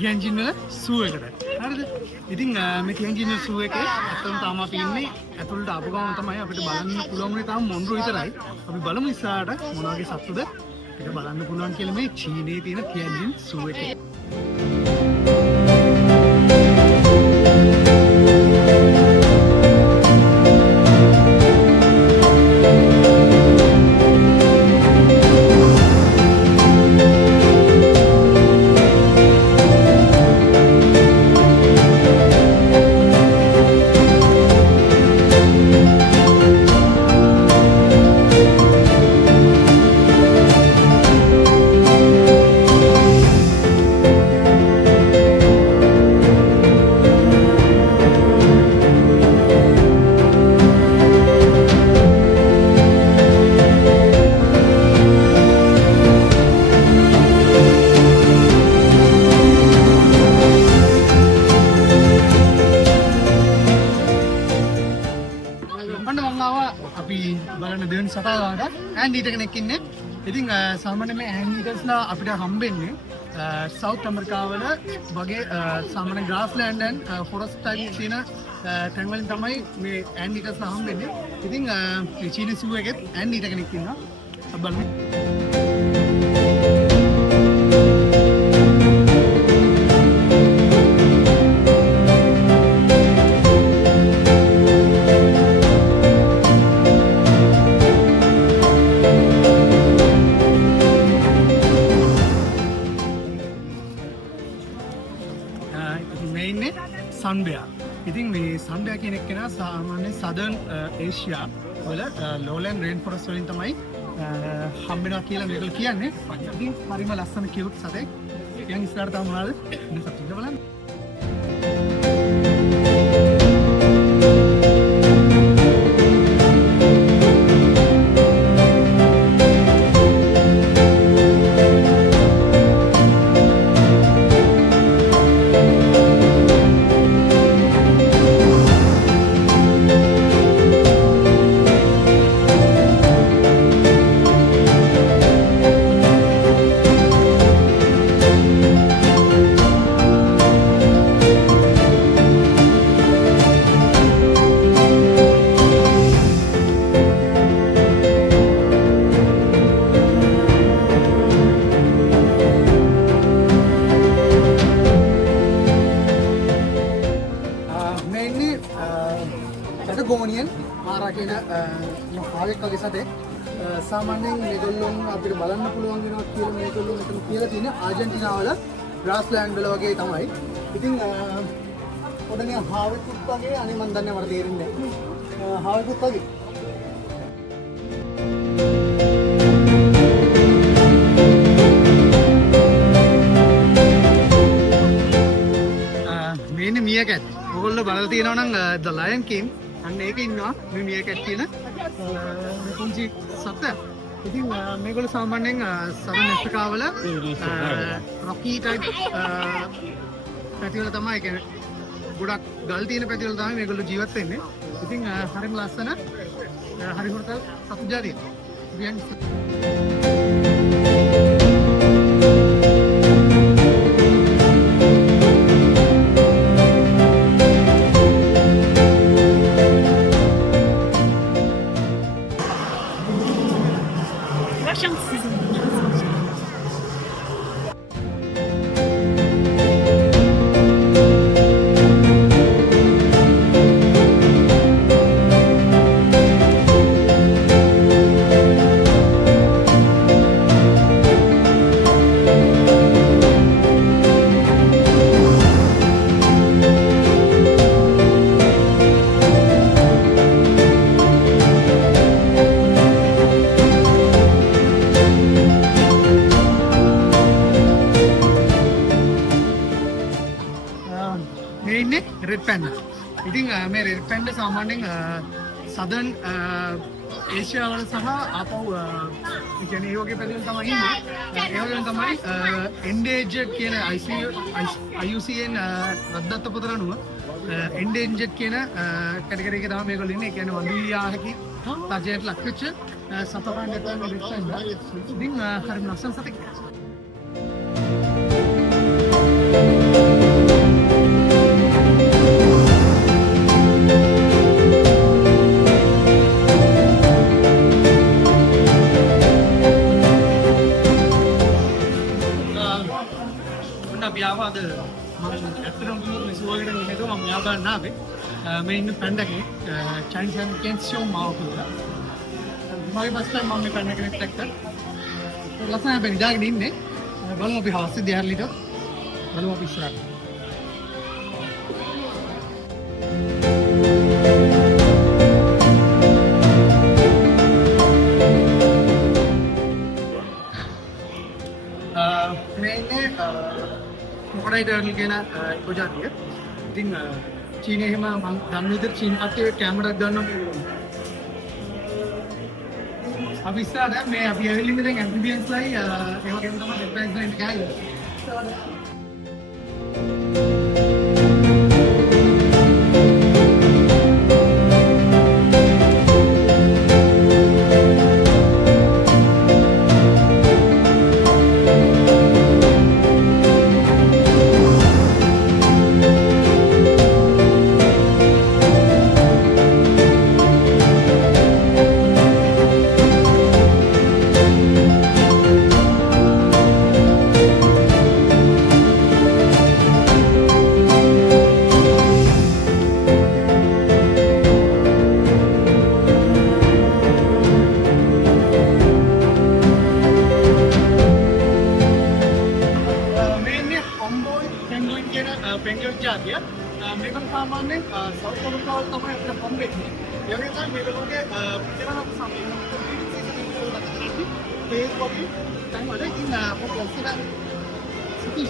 තියන්ජින් වල සූ එකට. හරිද? ඉතින් මේ තියන්ජින් වල සූ එකේ අතන තාම අපි ඉන්නේ ඇතුළට ආපු ගමන් තමයි අපිට බලන්න පුළුවන් උනේ තාම මොන්රෝ විතරයි. අපි බලමු ඉස්සරහට මොන වගේ සතුද අපිට බලන්න පුළුවන් කියලා මේ චීනයේ තියෙන තියන්ජින් සූ එකේ. අපි බලන්න දෙවෙනි සටහනට ඇන්ඩීට කෙනෙක් ඉන්නේ. ඉතින් සාමාන්‍යයෙන් මේ ඇන්ඩීටස්ලා අපිට හම්බෙන්නේ සවුත් ඇමරිකාවල වගේ සාමාන්‍ය ග්‍රාස්ලෑන්ඩ් ඇන්ඩ් ෆොරස්ට් ටයිප් තියෙන තැන් වලින් තමයි මේ ඇන්ඩීටස්ලා හම්බෙන්නේ. ඉතින් මේ චීන සූ එකෙත් ඇන්ඩීට කෙනෙක් ඉන්නවා. අපි බලමු. සන්බයා. ඉතින් මේ සන්බයා කියන එක්කෙනා සාමාන්‍ය සදර්න් ඒෂියා වල ලෝලෑන්ඩ් රේන් ෆොරස්ට් වලින් තමයි හම්බෙනවා කියලා මේගොල්ලෝ කියන්නේ. ඉතින් හරිම ලස්සන කියුට් සතෙක්. ඉතින් ඉස්සරහට තව මොනවද? ඉතින් සතුටු බලන්න. පැටගෝනියන් ආරා කියන ආවෙක් වගේ සතෙක්. සාමාන්‍යයෙන් මේගොල්ලෝ අපිට බලන්න පුළුවන් වෙනවා කියලා මේගොල්ලෝ මෙතන කියලා තියෙන ආජන්ටිනාවල ග්‍රාස්ලෑන්ඩ් වල වගේ තමයි. ඉතින් පොඩනේ හාවෙකුත් වගේ අනේ මන් දන්නේ මට තේරෙන්නේ නැහැ. හාවෙකුත් වගේ. මේන්නේ මියකැට්. ඔයගොල්ලෝ බලලා තියෙනවා නම් The Lion King අන්න ඒක ඉන්නවා මේ මියකැට් කියන පුංචි සත්ත්වයා. ඉතින් මේගොල්ලෝ සාමාන්‍යයෙන් සදර්න් ඇෆ්‍රිකාවල රොකි ටයිප් පැතිවල තමයි කියන්නේ ගොඩක් ගල් තියෙන පැතිවල තමයි මේගොල්ලෝ ජීවත් වෙන්නේ. ඉතින් හරිම ලස්සන හරි හොරතල් සතු ජාතියක්. Red panda. ඉතින් මේ රෙඩ් පැන්ඩා සාමාන්‍යයෙන් සදර්න් ඒෂියා වල සහ ආපහු ඒ කියන්නේ ඒ වගේ පැතිවල තමයි ඉන්නේ. ඒ වගේම තමයි endangered කියන IUCN රද්දත්ත පොතට අනුව endangered කියන කැටගරි එකේ තමයි මේගොල්ලෝ ඉන්නේ. ඒ කියන්නේ වඳුරියාහකි තර්ජනයට ලක් වෙච්ච සතපන් දෙකම රෙඩ් පැන්ඩා. ඉතින් හරිම ලස්සන සතෙක්. අද මම ඇත්තටම කිව්වොත් සුවයකට නෙමෙයි මම මෙයා බලන්න ආවේ. මේ ඉන්න පැන්ඩගේ චයිනීස් ඇමරිකන් ෂෝ මාව කියලා. මගේ බස් එකෙන් මම මේ පැන්ඩ කෙනෙක් එක්ක ලස්සන හැබැයි නිදාගෙන ඉන්නේ. බලමු අපි හවස් දෙහරලිට බලමු අපි ඉස්සරහට. මේ ඉන්නේ මොකටයි ටර්ටල් කියන ප්‍රජාතිය. ඉතින් චීනයේ එහෙම මම දන්න විදිහට චීන කට්ටිය කැමරාවක් ගන්නවා. අපි ඉස්සරහට මේ අපි ඇවිල්ලා ඉන්නේ දැන් ඇම්බියන්ස් ලයි ඒ වගේම තමයි රිප්‍රෙසන්ට් ගෑල්ල. penguin ಜಾತಿಯ ಮೇಘನ ಸಾಮಾನ್ಯ ಸೌತ್ ಅಮೆರಿಕಾವಲ್ಲಿ ತಮ್ಮ ಹತ್ರ ಬಂದೈತಿ ಯಾಕಂದ್ರೆ ಮೇಘನಿಗೆ ಕಿರಣ ಸಾಮಾನ್ಯ ಪೇರ್ ಹೋಗಿ ತಂಗೋದೆ ಇನ್ನು ಒಬ್ಬ ಸಿಟಿ